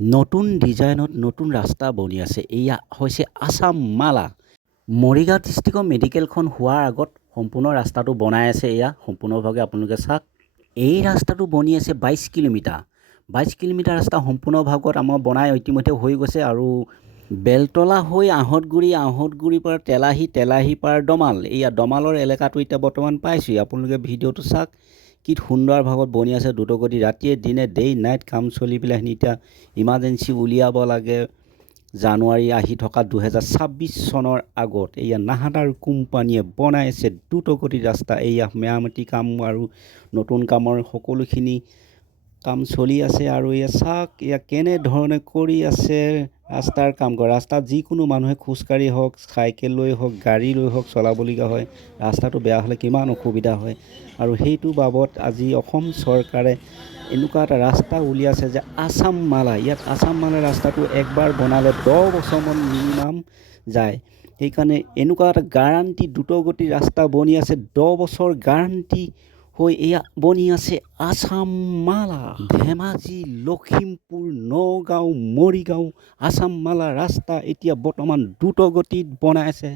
নতুন ডিজাইনত নতুন ৰাস্তা বনি আছে। এয়া হৈছে আছাম মালা। মৰিগাঁও ডিষ্ট্ৰিক্টৰ মেডিকেলখন হোৱাৰ আগত সম্পূৰ্ণ ৰাস্তাটো বনাই আছে। এয়া সম্পূৰ্ণভাৱে আপোনালোকে চাওক। এই ৰাস্তাটো বনি আছে 22 কিলোমিটাৰ। 22 কিলোমিটাৰ ৰাস্তা সম্পূৰ্ণভাগত আমাৰ বনাই ইতিমধ্যে হৈ গৈছে আৰু বেলতলা হৈ আহঁতগুৰিৰ পৰা তেলাহী পাৰ দমাল। এয়া দমালৰ এলেকাটো এতিয়া বৰ্তমান পাইছোঁ। আপোনালোকে ভিডিঅ'টো চাওক। কি সুন্দৰ ভাগত বনি আছে দ্ৰুতগতি। ৰাতিয়ে দিনে ডেই নাইট কাম চলি পেলাই এতিয়া ইমাৰ্জেঞ্চি উলিয়াব লাগে। জানুৱাৰী আহি থকা 2026 চনৰ আগত এয়া নাহাদাৰ কোম্পানীয়ে বনাইছে দ্ৰুতগতি ৰাস্তা। এয়া মেৰামতি কাম আৰু নতুন কামৰ সকলোখিনি কাম চলি আছে আৰু এয়া চাওক এয়া কেনেধৰণে কৰি আছে ৰাস্তাৰ কাম কৰে। ৰাস্তাত যিকোনো মানুহে খোজকাঢ়ি হওক, চাইকেল লৈ হওক, গাড়ী লৈ হওক চলাবলগীয়া হয়। ৰাস্তাটো বেয়া হ'লে কিমান অসুবিধা হয় আৰু সেইটো বাবদ আজি অসম চৰকাৰে এনেকুৱা এটা ৰাস্তা উলিয়াইছে যে আছাম মালা। ইয়াত আছাম মালা ৰাস্তাটো একবাৰ বনালে 10 বছৰমান মিনিমাম যায়। সেইকাৰণে এনেকুৱা এটা গাৰাণ্টি দ্ৰুতগতি ৰাস্তা বনি আছে 10 বছৰ গাৰাণ্টি হৈ এয়া বনি আছে আছাম মালা। ধেমাজি, লখিমপুৰ, নগাঁও, মৰিগাঁও আছাম মালা ৰাস্তা এতিয়া বৰ্তমান দ্ৰুতগতিত বনাই আছে।